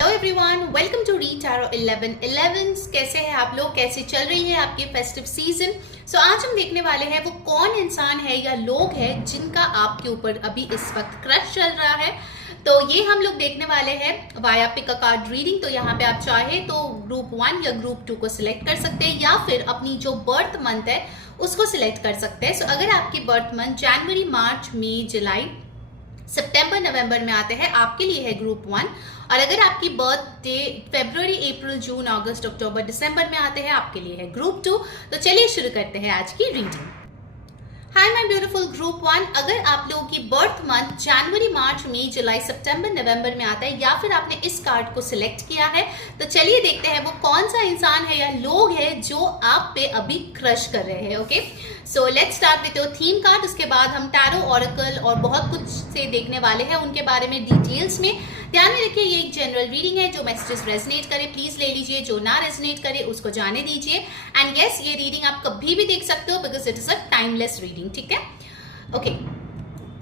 Hello everyone, welcome to read tarot 11 कैसे हैं आप लोग? कैसे चल रही है आपकी फेस्टिव सीजन? सो आज हम देखने वाले हैं वो कौन इंसान है या लोग हैं जिनका आपके ऊपर अभी इस वक्त क्रश चल रहा है। तो ये हम लोग देखने वाले हैं via pick a card reading. तो यहाँ पे आप चाहे तो ग्रुप 1 या ग्रुप 2 को सिलेक्ट कर सकते हैं या फिर अपनी जो बर्थ मंथ है उसको सिलेक्ट कर सकते हैं। सो अगर आपकी बर्थ मंथ जनवरी, मार्च, मई, जुलाई, सितंबर, नवंबर में आते हैं, आपके लिए है ग्रुप 1। और अगर आपकी बर्थ डे फरवरी, अप्रैल, जून, अगस्त, अक्टूबर, दिसंबर में आते हैं, आपके लिए है ग्रुप 2। तो चलिए शुरू करते हैं आज की reading. Hi my beautiful group 1, अगर आप लोगों की बर्थ मंथ जनवरी, मार्च, मई, जुलाई, सितंबर, नवंबर में आता है या फिर आपने इस कार्ड को सिलेक्ट किया है, तो चलिए देखते हैं वो कौन सा इंसान है या लोग है जो आप पे अभी क्रश कर रहे हैं। Okay, so let's start with your theme card. उसके बाद हम टैरो, ऑरेकल और बहुत कुछ से देखने वाले हैं, उनके बारे में डिटेल्स में। ध्यान में रखिए ये एक जनरल रीडिंग है, जो मैसेजेस रेजोनेट करे प्लीज ले लीजिए, जो ना रेजोनेट करे उसको जाने दीजिए। एंड यस, ये रीडिंग आप कभी भी देख सकते हो because it is a timeless reading, ठीक है? ओके,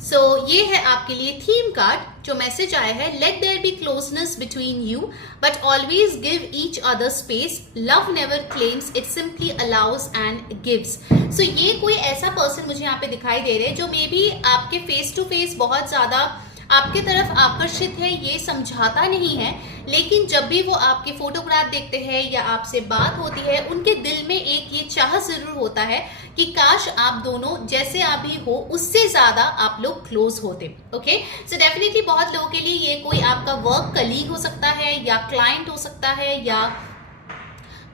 सो ये है आपके लिए थीम कार्ड। जो मैसेज आया है, let there be closeness between you but always give each other space, love never claims, it simply allows and gives. So ये कोई ऐसा पर्सन मुझे यहाँ पे दिखाई दे रहे हैं जो मे बी आपके फेस टू फेस बहुत ज्यादा आपके तरफ आकर्षित है, ये समझाता नहीं है, लेकिन जब भी वो आपके फोटोग्राफ देखते हैं या आपसे बात होती है, उनके दिल में एक ये चाह जरूर होता है कि काश आप दोनों जैसे अभी हो उससे ज्यादा आप लोग क्लोज होते। ओके, सो डेफिनेटली बहुत लोगों के लिए ये कोई आपका वर्क कलीग हो सकता है या क्लाइंट हो सकता है या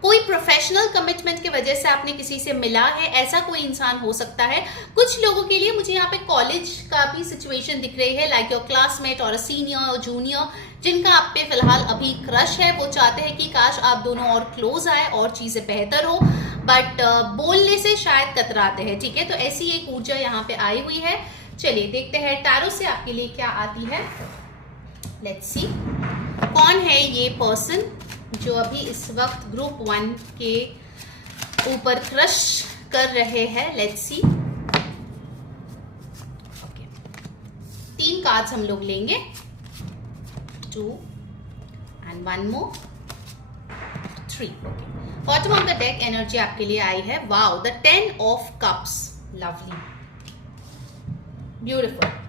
कोई प्रोफेशनल कमिटमेंट की वजह से आपने किसी से मिला है, ऐसा कोई इंसान हो सकता है। कुछ लोगों के लिए मुझे यहाँ पे कॉलेज का भी सिचुएशन दिख रही है, लाइक योर क्लासमेट और सीनियर और जूनियर, जिनका आप पे फिलहाल अभी क्रश है। वो चाहते हैं कि काश आप दोनों और क्लोज आए और चीजें बेहतर हो, बट बोलने से शायद कतराते हैं। ठीक है, तो ऐसी एक ऊर्जा यहाँ पे आई हुई है। चलिए देखते हैं टैरो से आपके लिए क्या आती है। लेट्स सी कौन है ये पर्सन जो अभी इस वक्त ग्रुप 1 के ऊपर क्रश कर रहे हैं। Let's C. ओके, 3 कार्ड्स हम लोग लेंगे, 2 and 1 more, 3। Okay, bottom of the deck energy आपके लिए आई है, wow, the 10 of cups, lovely, beautiful.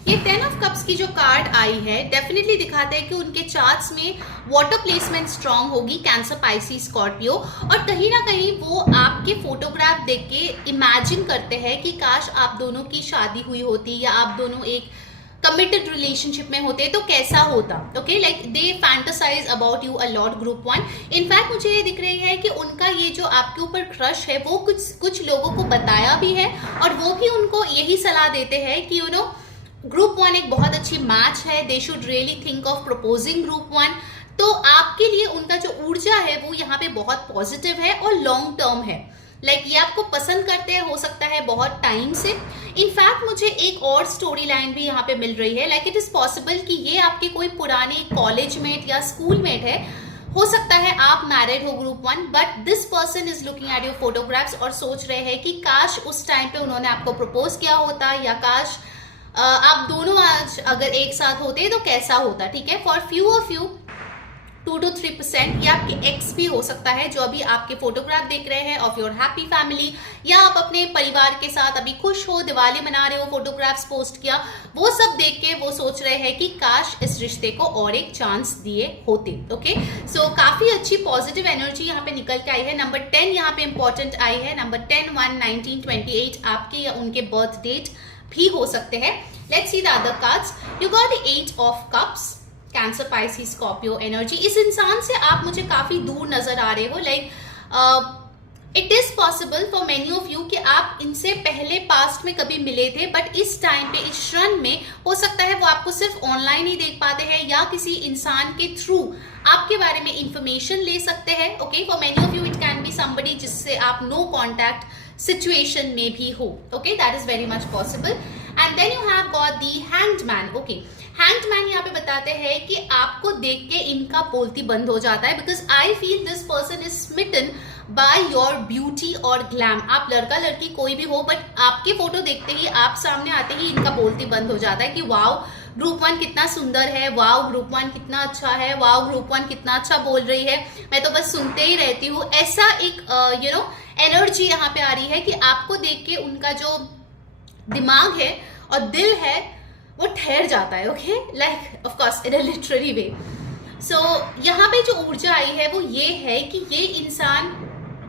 ये 10 ऑफ कप्स की जो कार्ड आई है डेफिनेटली दिखाता है कि उनके चार्ट्स में वाटर प्लेसमेंट स्ट्रांग होगी, कैंसर, पाइसी, स्कॉर्पियो, और कहीं ना कहीं वो आपके फोटोग्राफ देख के इमेजिन करते हैं कि काश आप दोनों की शादी हुई होती या आप दोनों एक कमिटेड रिलेशनशिप में होते तो कैसा होता। Okay, like they fantasize about you a lot group 1। In fact मुझे ये दिख रही है कि उनका ये जो आपके ऊपर क्रश है वो कुछ लोगों को बताया भी है और वो भी उनको यही सलाह देते हैं कि यू नो ग्रुप 1 एक बहुत अच्छी मैच है, they should really think of proposing group 1। तो आपके लिए उनका जो ऊर्जा है वो यहाँ पे बहुत पॉजिटिव है और लॉन्ग टर्म है। लाइक ये आपको पसंद करते हैं, हो सकता है बहुत टाइम से। इनफैक्ट मुझे एक और स्टोरी लाइन भी यहाँ पे मिल रही है, लाइक इट इज पॉसिबल कि ये आपके कोई पुराने कॉलेज मेट या स्कूल मेट है। हो सकता है आप मैरिड हो group 1, but this person is looking at your photographs और सोच रहे हैं कि काश उस टाइम पे उन्होंने आपको प्रपोज किया होता या काश आप दोनों आज अगर एक साथ होते तो कैसा होता। ठीक है, for few of you 2 to 3% ये आपके एक्स भी हो सकता है जो अभी आपके फोटोग्राफ देख रहे हैं ऑफ योर हैप्पी फैमिली, या आप अपने परिवार के साथ अभी खुश हो, दिवाली मना रहे हो, फोटोग्राफ्स पोस्ट किया, वो सब देख के वो सोच रहे हैं कि काश इस रिश्ते को और एक चांस दिए होते। ओके, सो काफी अच्छी पॉजिटिव एनर्जी यहाँ पे निकल के आई है। नंबर 10 यहाँ पे इंपॉर्टेंट आई है। नंबर 10, 1, 19, 28 आपके या उनके बर्थ डेट भी हो सकते हैं। Let's see the other cards. You got the 8 of cups, cancer, Pisces, Scorpio energy. इस इंसान से आप मुझे काफी दूर नजर आ रहे हो, like it is possible for many of you कि आप इनसे पहले पास्ट में कभी मिले थे, बट इस टाइम पे इस क्षण में हो सकता है वो आपको सिर्फ ऑनलाइन ही देख पाते हैं या किसी इंसान के थ्रू आपके बारे में इंफॉर्मेशन ले सकते हैं। Okay, for many of you it can be somebody जिससे आप नो कॉन्टैक्ट सिचुएशन में भी हो। Okay, that is very much possible. And then you have got the hanged man. Okay, hanged man यहाँ पे बताते हैं कि आपको देख के इनका बोलती बंद हो जाता है, because I feel this person is smitten by your beauty और ग्लैम। आप लड़का लड़की कोई भी हो, बट आपके फोटो देखते ही, आप सामने आते ही इनका बोलती बंद हो जाता है कि वाओ ग्रुप 1 कितना सुंदर है, वाओ ग्रुप 1 कितना अच्छा है, वाओ ग्रुप 1 कितना अच्छा बोल रही है, मैं तो बस सुनते ही रहती हूँ, ऐसा एक एनर्जी यहाँ पे आ रही है कि आपको देख के उनका जो दिमाग है और दिल है वो ठहर जाता है, okay, like of course in a literary way. So यहाँ पे जो ऊर्जा आई है वो ये है कि ये इंसान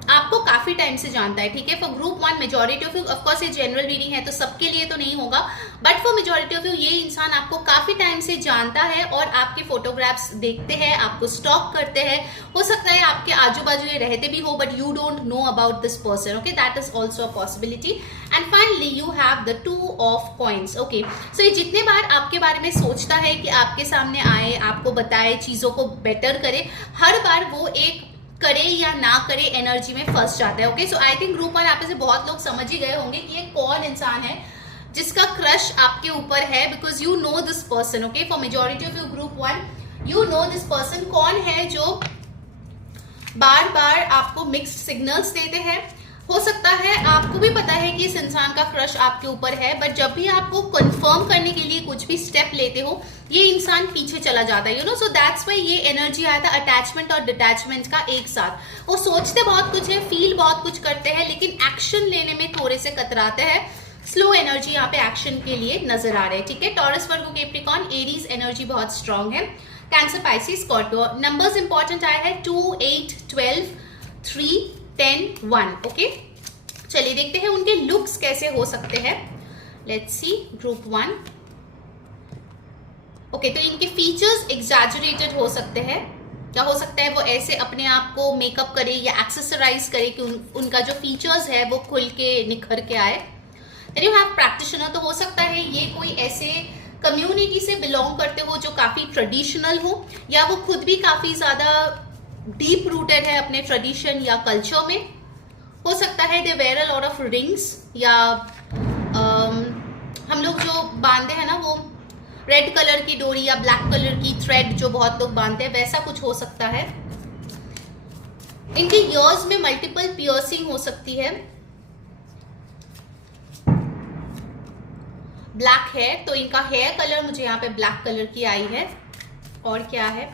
आपको काफी टाइम से जानता है, ठीक है। For group 1 majority of you, of course ये जनरल रीडिंग है तो सबके लिए तो नहीं होगा, but for majority of you ये इंसान आपको काफी टाइम से जानता है और आपके फोटोग्राफ्स देखते हैं, आपको स्टॉक करते हैं। हो सकता है आपके आजू बाजू ये रहते भी हो but you don't know about this person, okay, that is also a possibility. And finally you have the 2 of coins, okay. So ये जितने बार आपके बारे में सोचता है कि आपके सामने आए, आपको बताए, चीजों को बेटर करे, हर बार वो एक करे या ना करे एनर्जी में फंस जाता है, okay. So I think group 1 आप से बहुत लोग समझ ही गए होंगे कि ये कौन इंसान है जिसका क्रश आपके ऊपर है, because you know this person, okay. For majority of you group 1 you know this person. कौन है जो बार बार आपको मिक्स्ड सिग्नल्स देते हैं। हो सकता है आपको भी पता है कि इस इंसान का क्रश आपके ऊपर है, बट जब भी आपको कंफर्म करने के लिए कुछ भी स्टेप लेते हो ये इंसान पीछे चला जाता है, you know. So that's why ये एनर्जी आया था अटैचमेंट और डिटैचमेंट का एक साथ। वो सोचते बहुत कुछ है, फील बहुत कुछ करते हैं, लेकिन एक्शन लेने में थोड़े से कतराते हैं। स्लो एनर्जी यहाँ पे एक्शन के लिए नजर आ रहे हैं, ठीक है। Taurus, Virgo, Capricorn, Aries energy बहुत स्ट्रांग है। Cancer, Pisces, Scorpio. Numbers important आया है 2, 8, 12, 3, 10, 1, ओके। चलिए देखते हैं उनके लुक्स कैसे हो सकते हैं। Let's see group 1, okay. तो इनके फीचर्स एग्जैजरेटेड हो सकते हैं, या हो सकता है वो ऐसे अपने आप को मेकअप करे या एक्सेसराइज करे कि उनका जो फीचर्स है वो खुल के निखर के आए। देन यू हैव प्रैक्टिशनर, तो हो सकता है ये कोई ऐसे कम्युनिटी से बिलोंग करते हो जो काफी ट्रेडिशनल हो, या वो खुद भी काफी ज्यादा डीप रूटेड है अपने ट्रेडिशन या कल्चर में। हो सकता है they wear a lot of rings, या हम लोग जो बांधते हैं ना वो रेड कलर की डोरी या ब्लैक कलर की थ्रेड जो बहुत लोग बांधते हैं, वैसा कुछ हो सकता है। इनके ईयर्स में मल्टीपल पियर्सिंग हो सकती है। ब्लैक है तो इनका हेयर कलर मुझे यहाँ पे ब्लैक कलर की आई है। और क्या है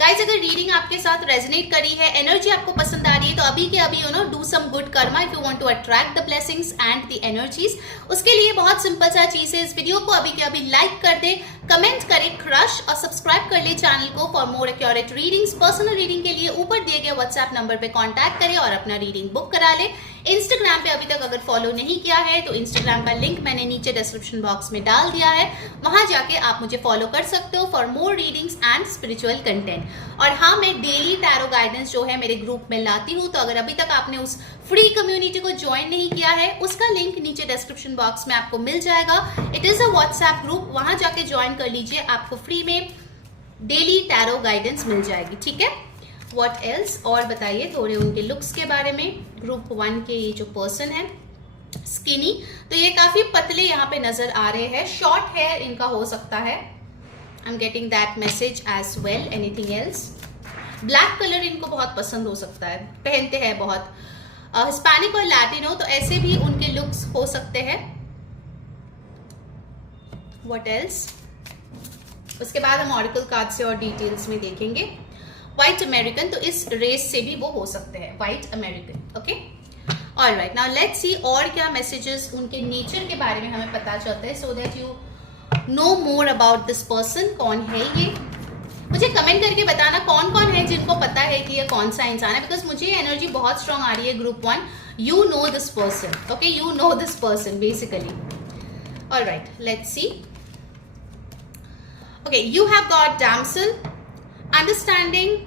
गाइस, अगर रीडिंग आपके साथ रेजोनेट करी है, एनर्जी आपको पसंद आ रही है, तो अभी के अभी do some good karma if you want to attract the blessings and the energies. उसके लिए बहुत सिंपल सा चीज है, इस वीडियो को अभी के अभी लाइक कर दे, कमेंट करे क्रश और सब्सक्राइब कर ले चैनल को for more accurate readings. Personal reading के लिए ऊपर दिए गए व्हाट्सएप नंबर पे कांटेक्ट करें और अपना रीडिंग बुक करा ले। इंस्टाग्राम पे अभी तक अगर फॉलो नहीं किया है तो इंस्टाग्राम का लिंक मैंने नीचे डिस्क्रिप्शन बॉक्स में डाल दिया है, वहां जाके आप मुझे फॉलो कर सकते हो for more readings and spiritual content. और हाँ, मैं डेली टैरो गाइडेंस जो है मेरे ग्रुप में लाती हूँ, तो अगर अभी तक आपने उस फ्री कम्युनिटी को ज्वाइन नहीं किया है उसका लिंक नीचे डिस्क्रिप्शन बॉक्स में आपको मिल जाएगा। It is a WhatsApp group, वहां जाके ज्वाइन कर लीजिए, आपको फ्री में डेली टैरो गाइडेंस मिल जाएगी, ठीक है। व्हाट एल्स, और बताइए थोड़े उनके लुक्स के बारे में। ग्रुप 1 के ये जो पर्सन है स्किनी, तो ये काफी पतले यहाँ पे नजर आ रहे हैं, शॉर्ट हेयर इनका हो सकता है। I am getting that message as well. Anything else? Black colour इनको बहुत पसंद हो सकता है, पहनते हैं बहुत। हिस्पैनिक और लैटिनो, तो ऐसे भी उनके लुक्स हो सकते हैं। What else? उसके बाद हम ऑरेकल कार्ड से और डिटेल्स में देखेंगे। व्हाइट अमेरिकन, तो इस रेस से भी वो हो सकते हैं, white American, okay. Alright, now let's see और क्या मैसेजेस उनके नेचर के बारे में हमें पता चलता है, so that you know more about this person. कौन है ये? मुझे कमेंट करके बताना कौन कौन है जिनको पता है कि ये कौन सा इंसान है, बिकॉज मुझे एनर्जी बहुत स्ट्रांग आ रही है group 1। You know this person, okay, you know this person basically. Alright, let's see. Okay, you have got damsel, understanding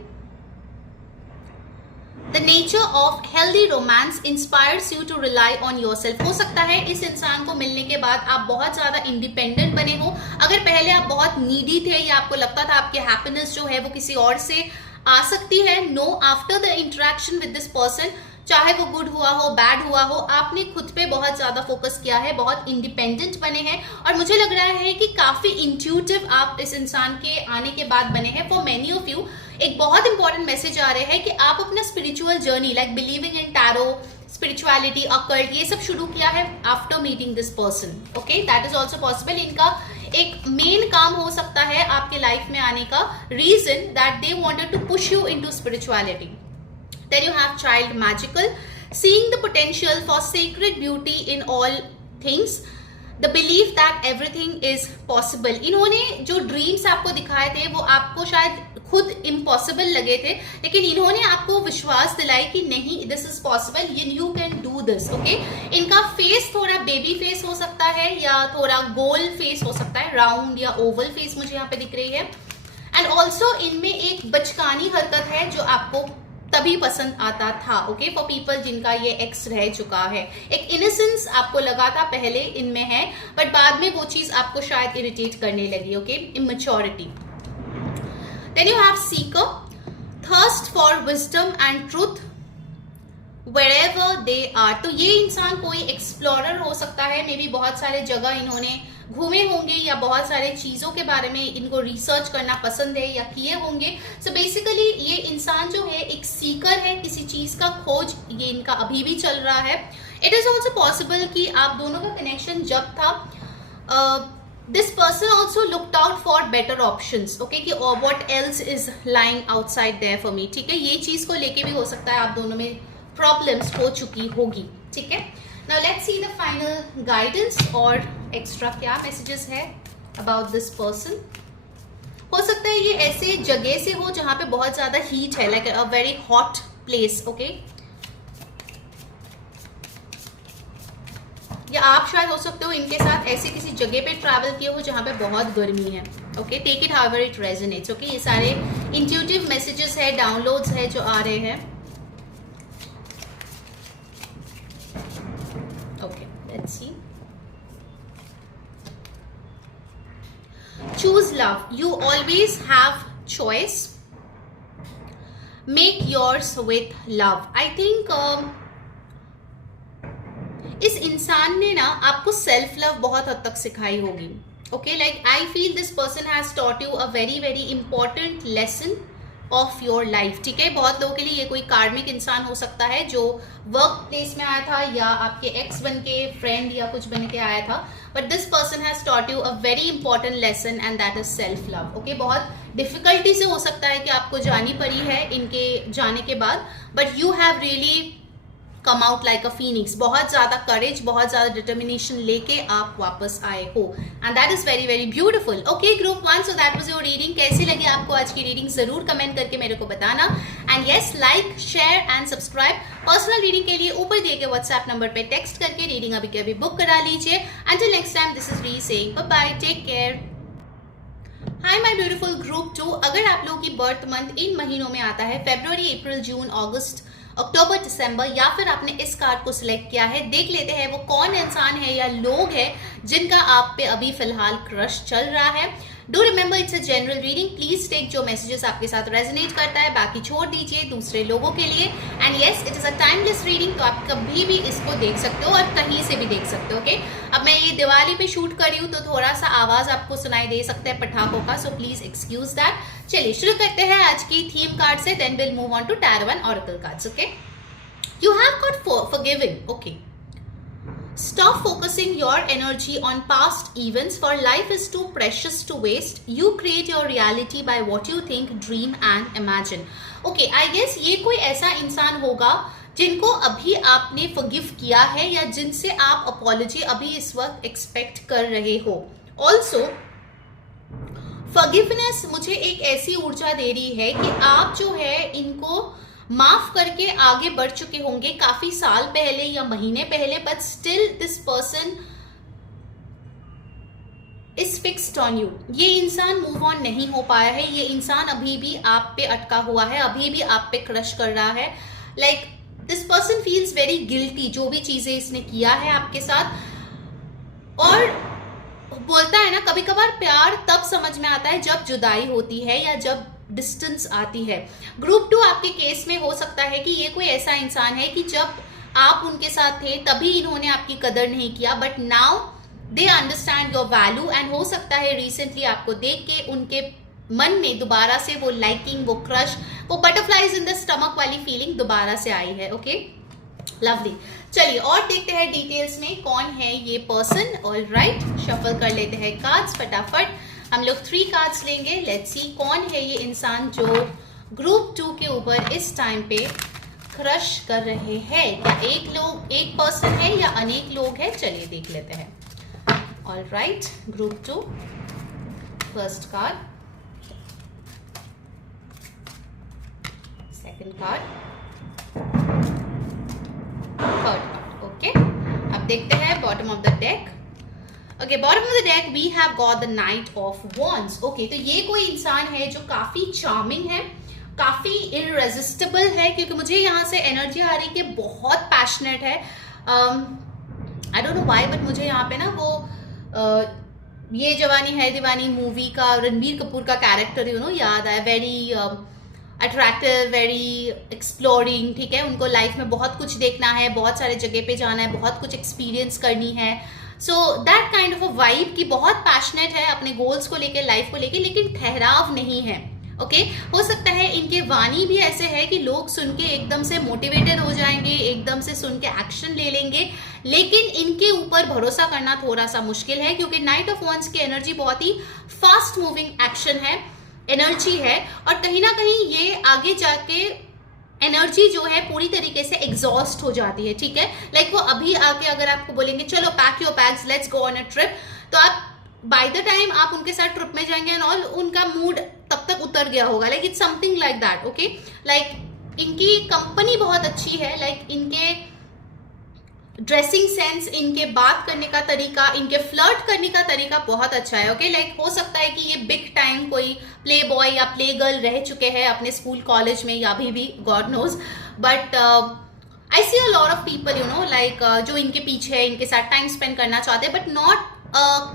The nature of healthy romance inspires you to rely on yourself। हो सकता है इस इंसान को मिलने के बाद आप बहुत ज्यादा इंडिपेंडेंट बने हो। अगर पहले आप बहुत नीडी थे या आपको लगता था आपकी हैप्पीनेस जो है वो किसी और से आ सकती है, no, after the interaction with this person, चाहे वो गुड हुआ हो बैड हुआ हो, आपने खुद पे बहुत ज्यादा फोकस किया है, बहुत इंडिपेंडेंट बने हैं। और मुझे लग रहा है कि काफी इंट्यूटिव आप इस इंसान के आने के बाद बने हैं। फॉर मेनी ऑफ यू एक बहुत इंपॉर्टेंट मैसेज आ रहे हैं कि आप अपना spiritual journey like believing in tarot, spirituality, occult, ये सब शुरू किया है after meeting this person, okay. That is also possible. इनका एक मेल मेन काम हो सकता है आपके लाइफ में आने का reason, that they wanted to push you into spirituality. Then you have child magical, seeing the potential for sacred beauty in all things, the belief that everything is possible. इन्होंने जो ड्रीम्स आपको दिखाए थे वो आपको शायद खुद इम्पॉसिबल लगे थे, लेकिन इन्होंने आपको विश्वास दिलाई कि नहीं, this is possible, you can do this. Okay, इनका फेस थोड़ा बेबी फेस हो सकता है या थोड़ा गोल फेस हो सकता है, राउंड या ओवल फेस मुझे यहाँ पे दिख रही है. एंड ऑल्सो इनमें एक बचकानी हरकत है जो आपको तभी पसंद आता था. ओके, फॉर पीपल जिनका ये एक्स रह चुका है, एक इनोसेंस आपको लगा था पहले इनमें है, बट बाद में वो चीज आपको शायद इरिटेट करने लगी. Okay, immaturity. Then you have seeker, thirst for wisdom and truth wherever they are. तो ये इंसान कोई एक्सप्लोरर हो सकता है, मे बी बहुत सारे जगह इन्होंने घूमे होंगे या बहुत सारे चीज़ों के बारे में इनको रिसर्च करना पसंद है या किए होंगे. सो बेसिकली ये इंसान जो है एक सीकर है, किसी चीज़ का खोज ये इनका अभी भी चल रहा है. इट इज़ ऑल्सो पॉसिबल कि आप दोनों का कनेक्शन जब था, this person also looked out for better options. Okay, कि what else is lying outside there for me. ठीक है, ये चीज़ को लेके भी हो सकता है आप दोनों में प्रॉब्लम्स हो चुकी होगी. ठीक है, now let's see the final guidance और एक्स्ट्रा क्या मैसेजेस है अबाउट दिस पर्सन. हो सकता है ये ऐसे जगह से हो जहां पे बहुत ज्यादा हीट है, like a very hot place. Okay, या आप शायद हो सकते हो इनके साथ ऐसे किसी जगह पे ट्रैवल किए हो जहां पे बहुत गर्मी है. Okay, take it however it resonates. Okay, ये सारे इंट्यूटिव मैसेजेस है, डाउनलोड्स है जो आ रहे हैं. Okay, let's see. Choose love. You always have choice. Make yours with love. I think इस इंसान ने ना आपको सेल्फ लव बहुत हद तक सिखाई होगी. Okay, like I feel this person has taught you a very very important lesson of your life. ठीक है, बहुत लोगों के लिए ये कोई कार्मिक इंसान हो सकता है जो वर्क प्लेस में आया था या आपके एक्स बन के, फ्रेंड या कुछ बन के आया था, but this person has taught you a very important lesson and that is self love. Okay, बहुत डिफिकल्टी से हो सकता है कि आपको जानी पड़ी है इनके जाने के बाद, but you have really come out like a Phoenix. बहुत ज्यादा करेज, बहुत ज्यादा डिटर्मिनेशन लेके आप वापस आए हो, and that is very very beautiful. Okay group 1, so that was your reading. कैसी लगी आपको आज की रीडिंग जरूर कमेंट करके मेरे को बताना. And yes, like, share and subscribe. Personal reading के लिए ऊपर दिए गए व्हाट्सएप नंबर पे टेक्स्ट करके रीडिंग अभी के अभी बुक करा लीजिए. Until next time, this is री saying bye bye, take care. Hi my beautiful group 2, अगर आप लोगों की बर्थ मंथ इन महीनों में आता है फरवरी, अप्रैल, जून, अगस्त, अक्टूबर, दिसंबर, या फिर आपने इस कार्ड को सिलेक्ट किया है, देख लेते हैं वो कौन इंसान है या लोग हैं जिनका आप पे अभी फिलहाल क्रश चल रहा है. Do remember it's a general reading. Please take जो मैसेजेस आपके साथ रेजोनेट करता है, बाकी छोड़ दीजिए दूसरे लोगों के लिए. And yes, it is a timeless reading, तो आप कभी भी इसको देख सकते हो और कहीं से भी देख सकते हो. ओके, अब मैं ये दिवाली पे शूट कर रही हूँ तो थोड़ा सा आवाज आपको सुनाई दे सकता है पटाखों का, सो प्लीज एक्सक्यूज दैट. चलिए शुरू करते हैं आज की थीम कार्ड से, then will move on to tarot and oracle cards. Okay, you have got forgiving. Okay, stop focusing your energy on past events, for life is too precious to waste. You create your reality by what you think, dream and imagine. Okay, I guess ये कोई ऐसा इंसान होगा जिनको अभी आपने forgive किया है या जिनसे आप अपॉलॉजी अभी इस वक्त एक्सपेक्ट कर रहे हो. ऑल्सो फॉरगिवनेस मुझे एक ऐसी ऊर्जा दे रही है कि आप जो है इनको माफ करके आगे बढ़ चुके होंगे काफी साल पहले या महीने पहले, but still this person is fixed on you. ये इंसान मूव ऑन नहीं हो पाया है, ये इंसान अभी भी आप पे अटका हुआ है, अभी भी आप पे क्रश कर रहा है. Like this person feels very guilty जो भी चीजें इसने किया है आपके साथ. और बोलता है ना, कभी कभार प्यार तब समझ में आता है जब जुदाई होती है या जब डिस्टेंस आती है. ग्रुप 2 आपके केस में हो सकता है कि ये कोई ऐसा इंसान है कि जब आप उनके साथ थे तभी इन्होंने आपकी कदर नहीं किया, but now they understand your value. And हो सकता है रिसेंटली आपको देख के उनके मन में दोबारा से वो लाइकिंग, वो क्रश, वो बटरफ्लाइज इन द स्टमक वाली फीलिंग दोबारा से आई है. Okay, lovely. चलिए और देखते हैं डिटेल्स में कौन है ये पर्सन. ऑल राइट, शफल कर लेते हैं कार्ड्स फटाफट. हम लोग 3 कार्ड्स लेंगे। लेट्स सी कौन है ये इंसान जो ग्रुप 2 के ऊपर इस टाइम पे क्रश कर रहे हैं। क्या एक पर्सन है या अनेक लोग हैं? चलिए देख लेते हैं। All right, group 2, first card, second card, third card. Okay, अब देखते हैं bottom of the deck. Okay, bottom of the deck we have got the knight of wands. Okay, तो ये कोई इंसान है जो काफी चार्मिंग है, काफी इररेजिस्टिबल है, क्योंकि मुझे यहाँ से एनर्जी आ रही है कि बहुत पैशनेट है। I don't know why, but मुझे यहाँ पे ना वो ये जवानी है दीवानी मूवी का रणबीर कपूर का कैरेक्टर याद आया। वेरी अट्रैक्टिव, वेरी एक्सप्लोरिंग, ठीक है। उनको लाइफ में बहुत कुछ देखना है, बहुत सारे जगह पे जाना है, बहुत कुछ एक्सपीरियंस करनी है। So that kind of a vibe की बहुत पैशनेट है अपने गोल्स को लेके, लाइफ को लेके, लेकिन ठहराव नहीं है। ओके, हो सकता है इनके वाणी भी ऐसे है कि लोग सुन के एकदम से मोटिवेटेड हो जाएंगे, एकदम से सुन के एक्शन ले लेंगे, लेकिन इनके ऊपर भरोसा करना थोड़ा सा मुश्किल है, क्योंकि नाइट ऑफ वॉन्ड्स की एनर्जी बहुत ही फास्ट मूविंग एक्शन है, एनर्जी है, और कहीं ना कहीं ये आगे जाके एनर्जी जो है पूरी तरीके से एग्जॉस्ट हो जाती है, ठीक है। लाइक वो अभी आके अगर आपको बोलेंगे चलो pack your bags, let's go on a trip, तो आप बाय द टाइम आप उनके साथ ट्रिप में जाएंगे एंड ऑल, उनका मूड तब तक उतर गया होगा। Like it's something like that. Okay, like इनकी कंपनी बहुत अच्छी है, लाइक इनके ड्रेसिंग सेंस, इनके बात करने का तरीका, इनके फ्लर्ट करने का तरीका बहुत अच्छा है। ओके, लाइक हो सकता है कि ये बिग टाइम कोई प्ले बॉय या प्ले गर्ल रह चुके हैं अपने स्कूल कॉलेज में, या अभी भी, God knows, but I see a lot of people like जो इनके पीछे है, इनके साथ टाइम स्पेंड करना चाहते हैं, but not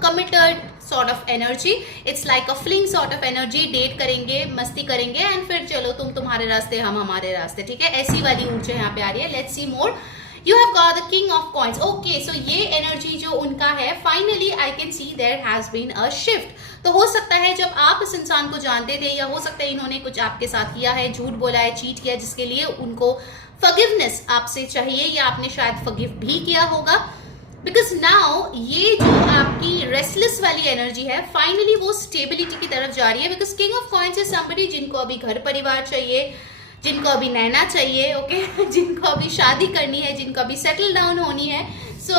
committed sort of energy. It's like a fling sort of energy. Date करेंगे, मस्ती करेंगे एंड फिर चलो तुम तुम्हारे रास्ते, हम हमारे रास्ते, ठीक है। ऐसी वाली ऊर्जा यहाँ पे आ रही है। Let's see more. You have got the king of coins. Okay, so ये एनर्जी जो उनका है, finally I can see there has been a shift. तो हो सकता है जब आप इस इंसान को जानते थे, या हो सकता है इन्होंने कुछ आपके साथ किया है, झूठ बोला है, चीट किया, जिसके लिए उनको फॉरगिवनेस आपसे चाहिए, या आपने शायद फॉरगिव भी किया होगा। बिकॉज नाउ ये जो आपकी रेस्टलेस वाली एनर्जी है, फाइनली वो स्टेबिलिटी की तरफ जा रही है। Because king of coins is somebody जिनको अभी घर परिवार चाहिए, जिनको अभी नैना चाहिए, ओके जिनको अभी शादी करनी है, जिनको अभी सेटल डाउन होनी है। So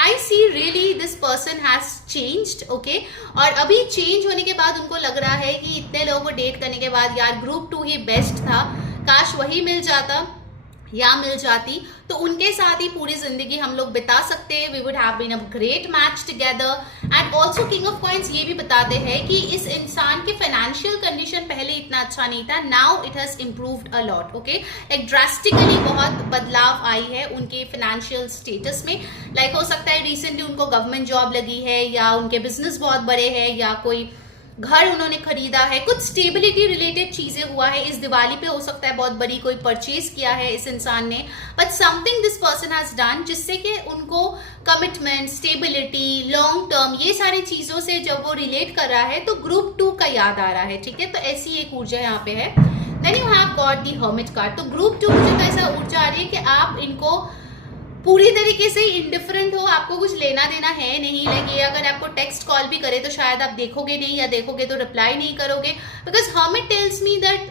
I see really this person has changed, okay. और अभी चेंज होने के बाद उनको लग रहा है कि इतने लोगों को डेट करने के बाद यार ग्रुप 2 ही बेस्ट था, काश वही मिल जाता या मिल जाती, तो उनके साथ ही पूरी जिंदगी हम लोग बिता सकते हैं। We would have been a great match together. And also king of coins ये भी बताते हैं कि इस इंसान के फाइनेंशियल कंडीशन पहले इतना अच्छा नहीं था, now it has improved a lot. Okay, like drastically बहुत बदलाव आई है उनके फाइनेंशियल स्टेटस में। लाइक हो सकता है रिसेंटली उनको गवर्नमेंट जॉब लगी है, या उनके बिजनेस बहुत बड़े हैं, या कोई घर उन्होंने खरीदा है, कुछ स्टेबिलिटी रिलेटेड चीजें हुआ है। इस दिवाली पे हो सकता है बहुत बड़ी कोई परचेज किया है इस इंसान ने, but something this person has done जिससे कि उनको कमिटमेंट, स्टेबिलिटी, लॉन्ग टर्म, ये सारी चीजों से जब वो रिलेट कर रहा है तो ग्रुप 2 का याद आ रहा है, ठीक है। तो ऐसी एक ऊर्जा यहाँ पे है। Then you have got the hermit card. तो ग्रुप 2 मुझे तो ऐसा ऊर्जा आ रही है कि आप इनको पूरी तरीके से इंडिफरेंट हो, आपको कुछ लेना देना है नहीं। लाइक ये अगर आपको टेक्स्ट कॉल भी करे तो शायद आप देखोगे नहीं, या देखोगे तो रिप्लाई नहीं करोगे। Because hermit tells me that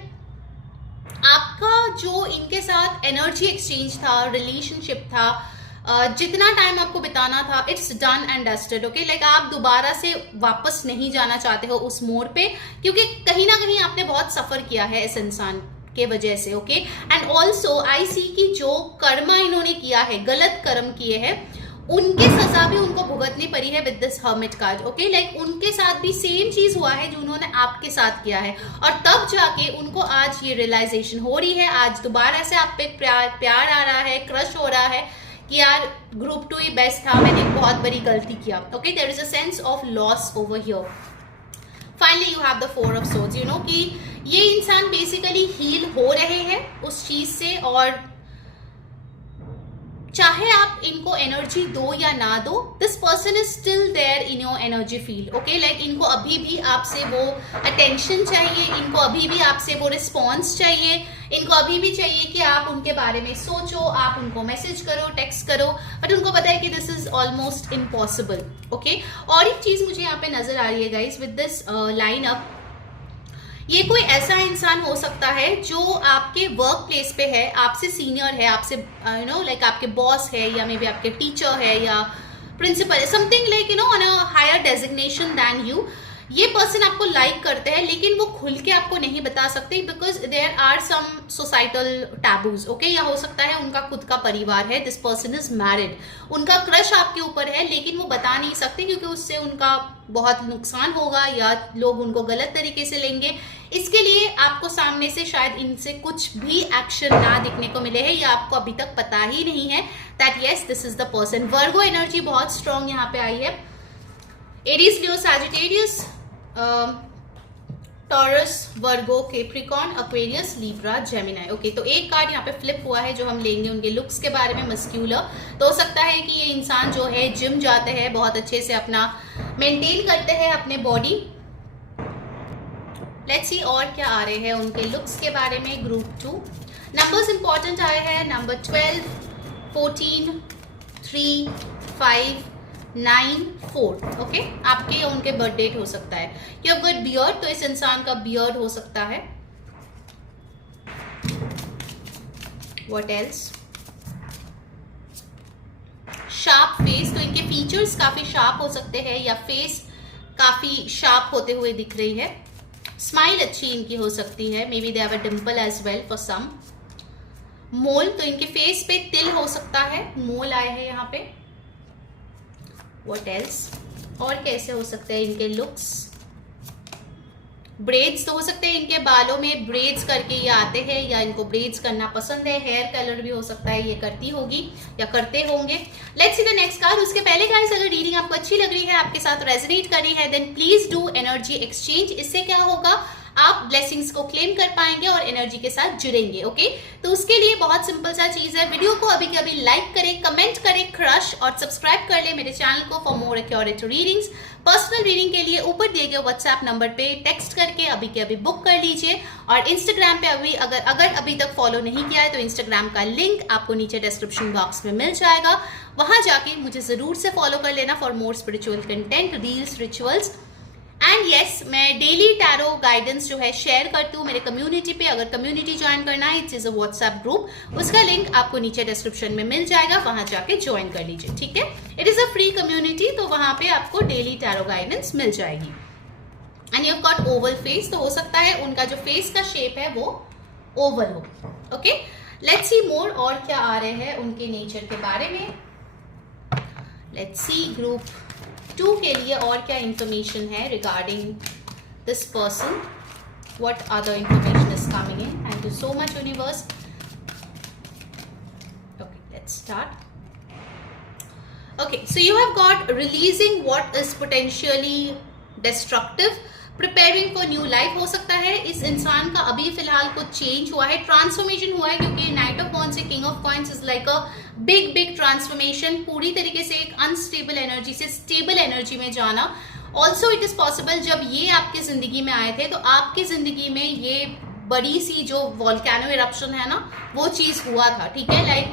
आपका जो इनके साथ एनर्जी एक्सचेंज था, रिलेशनशिप था, जितना टाइम आपको बिताना था, it's done and dusted. Okay, like आप दोबारा से वापस नहीं जाना चाहते हो उस मोड़ पे, क्योंकि कहीं ना कहीं आपने बहुत सफर किया है इस इंसान के वजह से। ओके, एंड ऑल्सो आई सी की जो कर्मा इन्होंने किया है, गलत कर्म किए हैं, उनके सजा भी उनको भुगतनी पड़ी है with this hermit card. Okay, like उनके साथ भी सेम चीज हुआ है जो उन्होंने आपके साथ किया है, और तब जाके उनको आज ये रियलाइजेशन हो रही है, आज दोबारा से आप पे प्यार आ रहा है, क्रश हो रहा है कि यार ग्रुप 2 ही बेस्ट था, मैंने एक बहुत बड़ी गलती किया। Okay, there is a sense of loss over here. Finally you have the 4 of swords. You know कि ये इंसान बेसिकली हील हो रहे हैं उस चीज से, और चाहे आप इनको एनर्जी दो या ना दो, this person is still there in your energy field, okay. Like इनको अभी भी आपसे वो अटेंशन चाहिए, इनको अभी भी आपसे वो रिस्पॉन्स चाहिए, इनको अभी भी चाहिए कि आप उनके बारे में सोचो, आप उनको मैसेज करो, टेक्स्ट करो, बट उनको पता है कि this is almost impossible, okay. और एक चीज मुझे यहाँ पे नजर आ रही है guys with this line up, ये कोई ऐसा इंसान हो सकता है जो आपके वर्क प्लेस पे है, आपसे सीनियर है, आपसे यू नो लाइक आपके बॉस है, या मे बी आपके टीचर है, या प्रिंसिपल है, something like you know on a higher designation than you. ये पर्सन आपको लाइक करते हैं, लेकिन वो खुल के आपको नहीं बता सकते because there are some societal taboos, okay. या हो सकता है उनका खुद का परिवार है, दिस पर्सन इज मैरिड, उनका क्रश आपके ऊपर है, लेकिन वो बता नहीं सकते क्योंकि उससे उनका बहुत नुकसान होगा या लोग उनको गलत तरीके से लेंगे। इसके लिए आपको सामने से शायद इनसे कुछ भी एक्शन ना दिखने को मिले है, या आपको अभी तक पता ही नहीं है that yes this is the person. Virgo energy बहुत स्ट्रॉन्ग यहाँ पे आई है, Aries, Leo, Sagittarius, Taurus, Virgo, Capricorn, Aquarius, Libra, Gemini, okay. तो एक कार्ड यहाँ पे फ्लिप हुआ है जो हम लेंगे उनके लुक्स के बारे में, मस्क्यूलर। तो हो सकता है कि ये इंसान जो है जिम जाते हैं, बहुत अच्छे से अपना मेंटेन करते हैं अपने बॉडी। लेट्स सी और क्या आ रहे हैं उनके लुक्स के बारे में। ग्रुप 2 नंबर्स इंपॉर्टेंट आए हैं, नंबर 12, 14, 3, 5, 9, 4, ओके। आपके या उनके बर्थ डेट हो सकता है। यू हैव गॉट बियर्ड, तो इस इंसान का बियर्ड हो सकता है। What else? शार्प फेस, तो इनके फीचर्स काफी शार्प हो सकते हैं, या फेस काफी शार्प होते हुए दिख रही है। स्माइल अच्छी इनकी हो सकती है, maybe they have a dimple as well for some. Mole, तो इनके फेस पे तिल हो सकता है, मोल आए हैं यहाँ पे। What else? और कैसे हो सकते हैं इनके लुक्स? ब्रेड्स, तो हो सकते हैं इनके बालों में ब्रेड्स करके ये आते हैं, या इनको ब्रेड्स करना पसंद है। हेयर कलर भी हो सकता है ये करती होगी या करते होंगे। Let's see the next card. उसके पहले गाइस, अगर रीडिंग आपको अच्छी लग रही है, आपके साथ रेजोनेट कर रही है, then please do energy exchange. इससे क्या होगा, आप ब्लेसिंग्स को क्लेम कर पाएंगे और एनर्जी के साथ जुड़ेंगे, ओके। तो उसके लिए बहुत सिंपल सा चीज है, वीडियो को अभी के अभी लाइक करें, कमेंट करें, क्रश, और सब्सक्राइब कर ले मेरे चैनल को for more accurate readings. Personal reading के लिए ऊपर दिए गए व्हाट्सएप नंबर पे टेक्स्ट करके अभी के अभी बुक कर लीजिए। और इंस्टाग्राम पे अगर अभी तक फॉलो नहीं किया है तो इंस्टाग्राम का लिंक आपको नीचे डिस्क्रिप्शन बॉक्स में मिल जाएगा, वहां जाके मुझे जरूर से फॉलो कर लेना for more spiritual content, reels, rituals. And yes, मैं डेली टैरो गाइडेंस जो है शेयर करती हूँ मेरे कम्युनिटी पे। अगर कम्युनिटी ज्वाइन करना है, it's is a WhatsApp group, उसका लिंक आपको नीचे डिस्क्रिप्शन में मिल जाएगा, वहां जाके ज्वाइन कर लीजिए, ठीक है। It is a free community, तो वहां पे आपको डेली टैरो गाइडेंस मिल जाएगी। And you have got Oval face, तो हो सकता है उनका जो फेस का शेप है वो ओवल हो, ओके। लेट्स सी मोर, और क्या आ रहे हैं उनके नेचर के बारे में। लेट्स सी ग्रुप 2 के लिए और क्या इंफॉर्मेशन है regarding this person, what other information is coming in. Thank you so much universe. Okay, let's start. Okay, so you have got releasing what is potentially destructive, preparing for new life. हो सकता है इस इंसान का अभी फिलहाल कुछ change हुआ है, ट्रांसफॉर्मेशन हुआ है, क्योंकि नाइट ऑफ वॉन्ड्स से king of coins is like a big transformation, पूरी तरीके से एक अनस्टेबल एनर्जी से स्टेबल एनर्जी में जाना। ऑल्सो इट इज पॉसिबल जब ये आपकी जिंदगी में आए थे तो आपकी जिंदगी में ये बड़ी सी जो वॉल्केनो इरप्शन है ना, वो चीज हुआ था, ठीक है। लाइक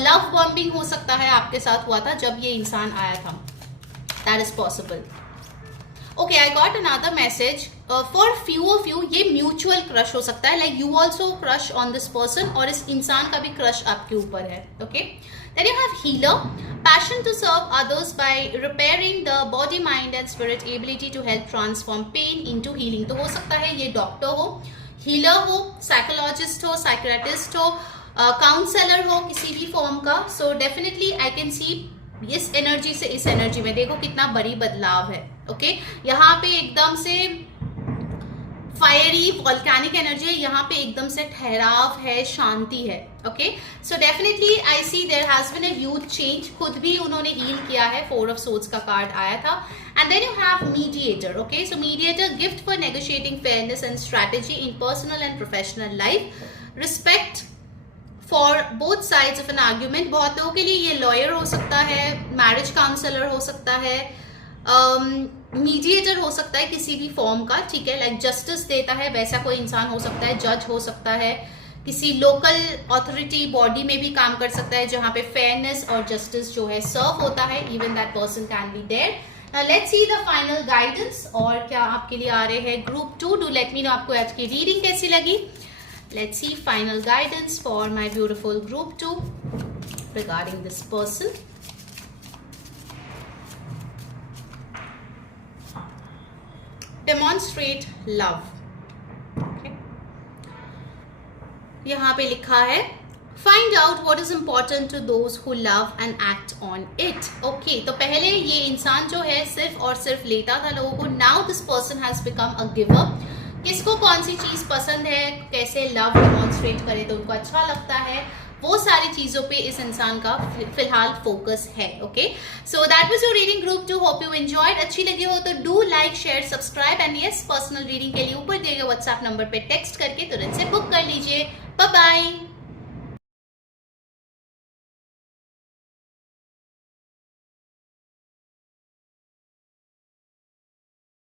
लव बॉम्बिंग हो सकता है आपके साथ हुआ था जब ये इंसान आया था, that is possible. Okay, I got another message for few of you, ये म्यूचुअल क्रश हो सकता है, like you also crush on this person, और इस इंसान का भी क्रश आपके ऊपर है, okay. Then you have healer, passion to serve others by repairing the body, mind and spirit, ability to help transform pain into healing. तो हो सकता है ये डॉक्टर हो, हीलर हो, साइकोलॉजिस्ट हो, साइकियाट्रिस्ट हो, काउंसलर हो, किसी भी फॉर्म का। सो डेफिनेटली आई कैन सी इस एनर्जी से इस एनर्जी में देखो कितना बड़ी बदलाव है, ओके। यहाँ पे एकदम से फायरी वॉल्केनिक एनर्जी है, यहाँ पे एकदम से ठहराव है, शांति है, okay. So definitely I see there has been a huge change, खुद भी उन्होंने हील किया है, 4 ऑफ सोर्ड्स का कार्ड आया था। And then you have mediator, okay. So mediator, gift for negotiating fairness and strategy in personal and professional life, respect for both sides of an argument. बहुत लोगों के लिए ये लॉयर हो सकता है, मैरिज काउंसलर हो सकता है, मीडिएटर हो सकता है किसी भी फॉर्म का, ठीक है, लाइक जस्टिस देता है वैसा कोई इंसान हो सकता है, जज हो सकता है, किसी लोकल अथॉरिटी बॉडी में भी काम कर सकता है जहां पे फेयरनेस और जस्टिस जो है सर्व होता है, even that person can be there. Let's see the final guidance, और क्या आपके लिए आ रहे हैं group 2। Do let me know आपको आज की रीडिंग कैसी लगी। Let's see final guidance for my beautiful group 2 regarding this person. Demonstrate love. यहां पे लिखा है find out what is important to those who love and act on it. Okay, तो पहले ये इंसान जो है सिर्फ और सिर्फ लेता था लोगों को, now this person has become a giver. किसको कौन सी चीज पसंद है, कैसे लव डेमॉन्स्ट्रेट करे तो उनको अच्छा लगता है, वो सारी चीजों पे इस इंसान का फिलहाल फोकस है। Okay, so that was your reading group 2। Hope you enjoyed. अच्छी लगी हो तो do like share subscribe and yes, personal reading के लिए ऊपर दिए गए व्हाट्सएप नंबर पे टेक्स्ट करके तुरंत से बुक कर लीजिए। Bye bye.